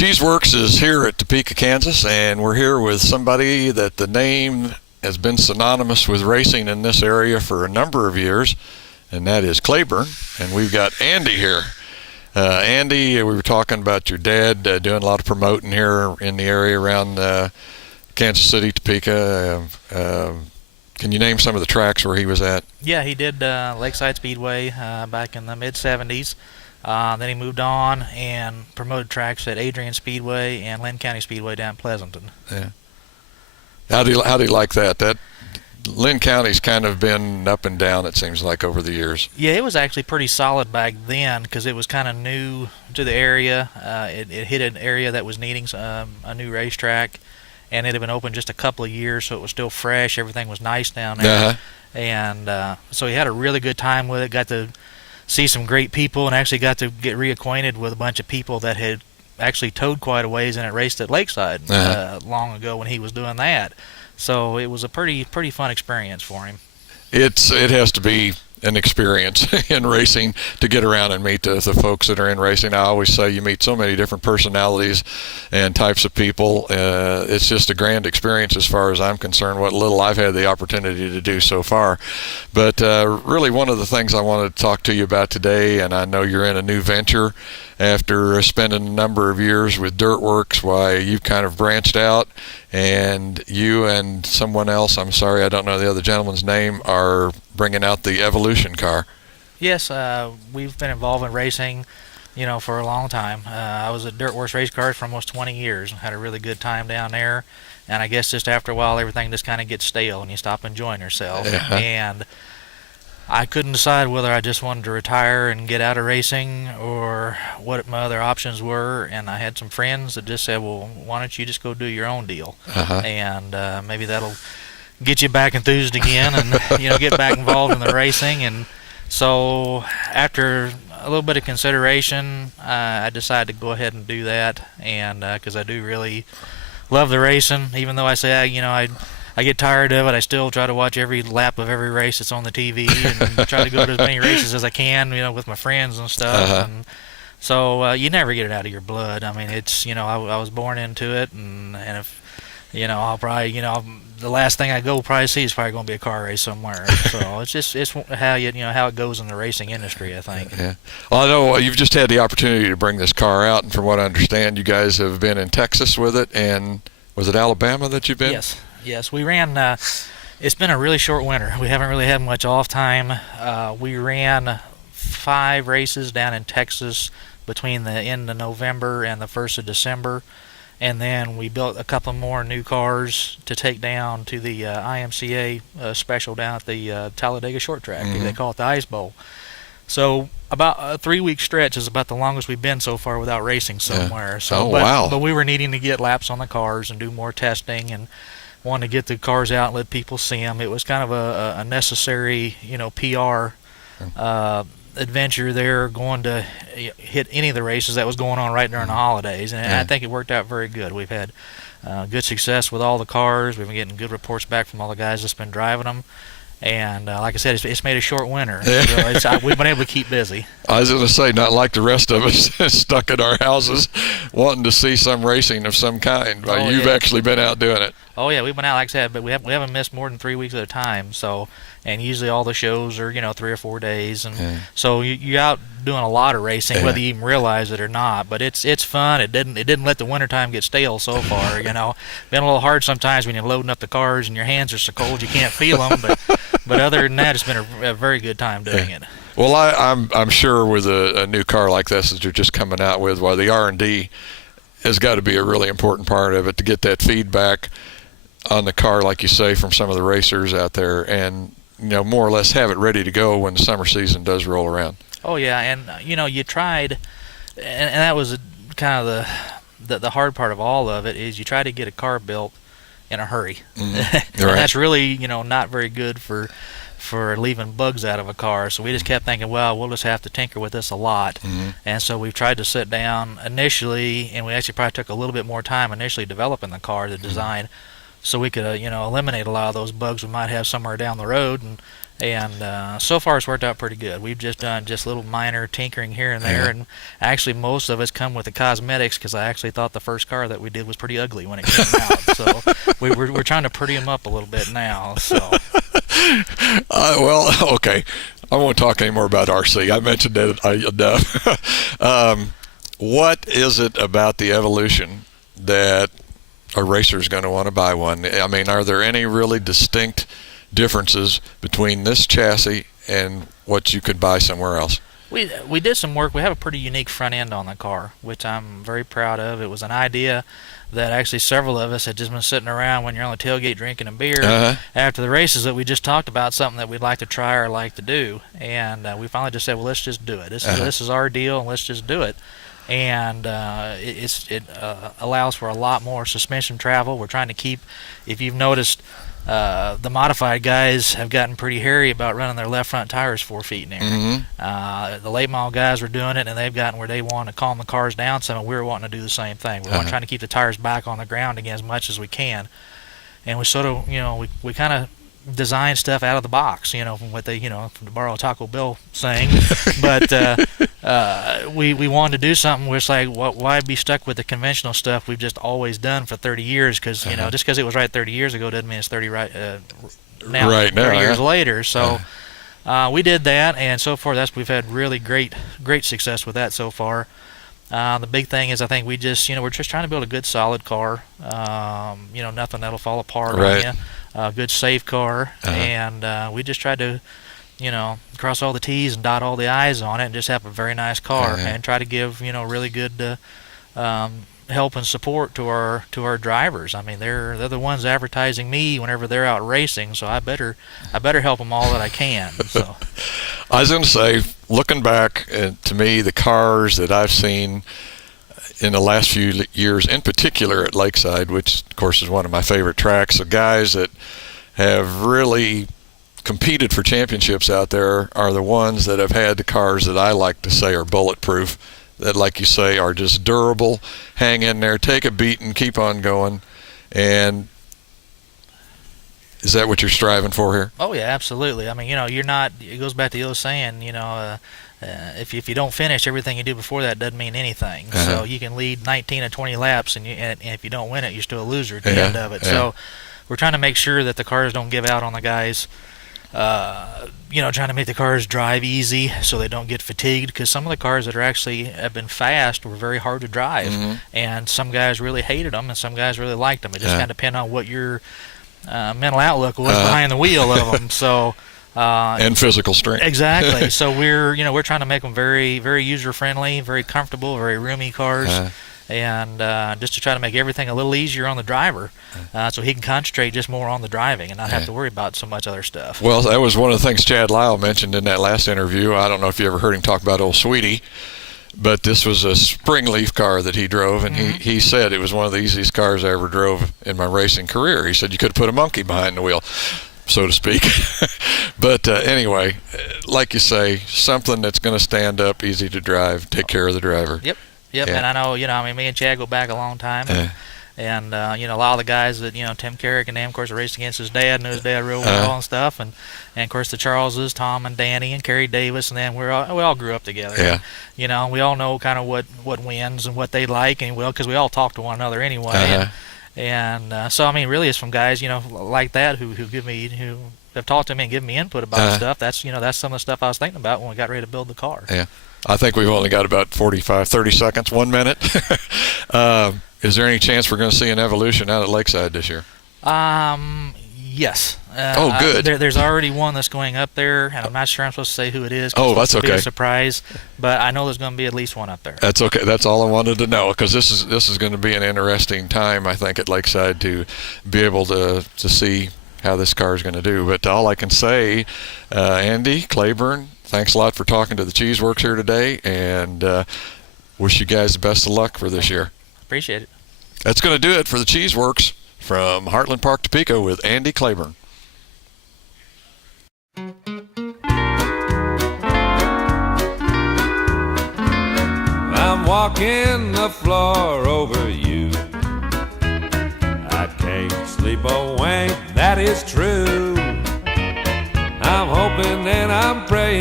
Cheeseworks is here at Topeka, Kansas, and we're here with somebody that the name has been synonymous with racing in this area for a number of years, and that is Clairborne. And we've got Andy here. Andy, we were talking about your dad doing a lot of promoting here in the area around Kansas City, Topeka. Can you name some of the tracks where he was at? Yeah, he did Lakeside Speedway back in the mid-'70s. Then he moved on and promoted tracks at Adrian Speedway and Lynn County Speedway down in Pleasanton. Yeah. How do you like that? That Lynn County's kind of been up and down, it seems like, over the years. Yeah, it was actually pretty solid back then because it was kind of new to the area. It hit an area that was needing a new racetrack, and it had been open just a couple of years, so it was still fresh. Everything was nice down there. And so he had a really good time with it, got to see some great people, and actually got to get reacquainted with a bunch of people that had actually towed quite a ways and it raced at Lakeside long ago when he was doing that. So it was a pretty fun experience for him. It has to be an experience in racing to get around and meet the folks that are in racing. I always say you meet so many different personalities and types of people. It's just a grand experience as far as I'm concerned, what little I've had the opportunity to do so far. But really one of the things I wanted to talk to you about today, and I know you're in a new venture after spending a number of years with Dirtworks, why you've kind of branched out, and you and someone else, I'm sorry, I don't know the other gentleman's name, are bringing out the Evolution car. Yes, we've been involved in racing, for a long time. I was at Dirtworks Race Cars for almost 20 years and had a really good time down there. And I guess just after a while, everything just kind of gets stale and you stop enjoying yourself. Yeah. And I couldn't decide whether I just wanted to retire and get out of racing or what my other options were. And I had some friends that just said, well, why don't you just go do your own deal? And maybe that'll get you back enthused again and get back involved in the racing. And so after a little bit of consideration, I decided to go ahead and do that. And because I do really love the racing, even though I say I get tired of it, I still try to watch every lap of every race that's on the TV and try to go to as many races as I can, with my friends and stuff. And so you never get it out of your blood. I mean, it's, I was born into it, and if, I'll probably, the last thing I go probably see is probably going to be a car race somewhere. So it's how how it goes in the racing industry, I think. Yeah. Well, I know you've just had the opportunity to bring this car out, and from what I understand, you guys have been in Texas with it, and was it Alabama that you've been? Yes, we ran. It's been a really short winter. We haven't really had much off time. We ran 5 races down in Texas between the end of November and the 1st of December. And then we built a couple more new cars to take down to the IMCA special down at the Talladega Short Track. They call it the Ice Bowl. So about a 3-week stretch is about the longest we've been so far without racing somewhere. So, wow. But we were needing to get laps on the cars and do more testing and wanted to get the cars out and let people see them. It was kind of a necessary, PR adventure there, going to hit any of the races that was going on right during the holidays, and I think it worked out very good. We've had good success with all the cars. We've been getting good reports back from all the guys that's been driving them, and like I said, it's made a short winter. So we've been able to keep busy. I was going to say, not like the rest of us stuck in our houses wanting to see some racing of some kind. You've actually been out doing it. Oh yeah, we've been out, like I said, but we haven't missed more than 3 weeks at a time. So, and usually all the shows are 3 or 4 days, and so you're out doing a lot of racing, whether you even realize it or not. But it's fun. It didn't let the wintertime get stale so far. Been a little hard sometimes when you're loading up the cars and your hands are so cold you can't feel them. But other than that, it's been a very good time doing it. Well, I'm sure with a new car like this that you're just coming out with, the R&D has got to be a really important part of it to get that feedback on the car, like you say, from some of the racers out there, and more or less have it ready to go when the summer season does roll around. Oh yeah, and you tried, and that was kind of the hard part of all of it, is you try to get a car built in a hurry. And that's really not very good for leaving bugs out of a car. So we just kept thinking, well, we'll just have to tinker with this a lot. And so we've tried to sit down initially, and we actually probably took a little bit more time initially developing the car, the design, so we could eliminate a lot of those bugs we might have somewhere down the road, And so far it's worked out pretty good. We've just done just little minor tinkering here and there, and actually most of us come with the cosmetics because I actually thought the first car that we did was pretty ugly when it came out. So we're trying to pretty them up a little bit now. So. Well, okay. I won't talk anymore about RC. I mentioned it enough. What is it about the Evolution that a racer is going to want to buy one? I mean, are there any really distinct differences between this chassis and what you could buy somewhere else? We did some work. We have a pretty unique front end on the car, which I'm very proud of. It was an idea that actually several of us had just been sitting around when you're on the tailgate drinking a beer after the races, that we just talked about something that we'd like to try or like to do. And we finally just said, well, let's just do it. This is our deal, and let's just do it. And it allows for a lot more suspension travel. We're trying to keep, if you've noticed, the modified guys have gotten pretty hairy about running their left front tires 4 feet in air. The late model guys were doing it, and they've gotten where they want to calm the cars down some, and we're wanting to do the same thing. We're trying to keep the tires back on the ground again as much as we can. And we sort of, we kind of design stuff out of the box, from what they, to borrow a Taco Bell saying. But we wanted to do something where it's like, why be stuck with the conventional stuff we've just always done for 30 years? Because, just because it was right 30 years ago doesn't mean it's 30 now, 30 years later. So we did that, and so far we've had really great success with that so far. The big thing is, I think we just, we're just trying to build a good solid car, nothing that'll fall apart on you. A good safe car, and we just tried to, cross all the T's and dot all the I's on it, and just have a very nice car, and try to give, really good help and support to our drivers. I mean, they're the ones advertising me whenever they're out racing, so I better help them all that I can. So. I was going to say, looking back, to me, the cars that I've seen in the last few years, in particular at Lakeside, which of course is one of my favorite tracks, the guys that have really competed for championships out there are the ones that have had the cars that I like to say are bulletproof, that, like you say, are just durable, hang in there, take a beating, keep on going. And is that what you're striving for here? Oh yeah, absolutely. I mean, you're not, it goes back to the old saying, if you don't finish, everything you do before that doesn't mean anything. So you can lead 19 or 20 laps, and if you don't win it, you're still a loser at the end of it. So we're trying to make sure that the cars don't give out on the guys. Trying to make the cars drive easy so they don't get fatigued, because some of the cars that have been fast were very hard to drive, and some guys really hated them, and some guys really liked them. It just kind of depended on what your mental outlook was behind the wheel of them. So. And physical strength. Exactly. So we're trying to make them very, very user friendly, very comfortable, very roomy cars, and just to try to make everything a little easier on the driver, so he can concentrate just more on the driving and not have to worry about so much other stuff. Well, that was one of the things Chad Lyle mentioned in that last interview. I don't know if you ever heard him talk about old Sweetie, but this was a Springleaf car that he drove, and he said it was one of the easiest cars I ever drove in my racing career. He said you could have put a monkey behind the wheel, so to speak. But anyway, like you say, something that's going to stand up, easy to drive, take care of the driver. Yep. And I know, me and Chad go back a long time. And a lot of the guys that, Tim Carrick and them, of course, raced against his dad, knew his dad real well and stuff. And of course, the Charleses, Tom and Danny and Kerry Davis, and then we all grew up together. We all know kind of what wins and what they like, and because we all talk to one another anyway. And so, really, it's from guys, like that who have talked to me and given me input about stuff. That's some of the stuff I was thinking about when we got ready to build the car. Yeah. I think we've only got about 30 seconds, 1 minute. Is there any chance we're going to see an Evolution out at Lakeside this year? Yes. Good. There's already one that's going up there, and I'm not sure I'm supposed to say who it is. Oh, that's okay. Okay. Be a surprise, but I know there's going to be at least one up there. That's okay. That's all I wanted to know, because this is going to be an interesting time, I think, at Lakeside to be able to see how this car is going to do. But all I can say, Andy, Claiborne, thanks a lot for talking to the Cheeseworks here today, and wish you guys the best of luck for this year. Appreciate it. That's going to do it for the Cheeseworks from Heartland Park, Topeka, with Andy Claiborne. I'm walking the floor over you. I can't sleep a wink, that is true. I'm hoping I'm praying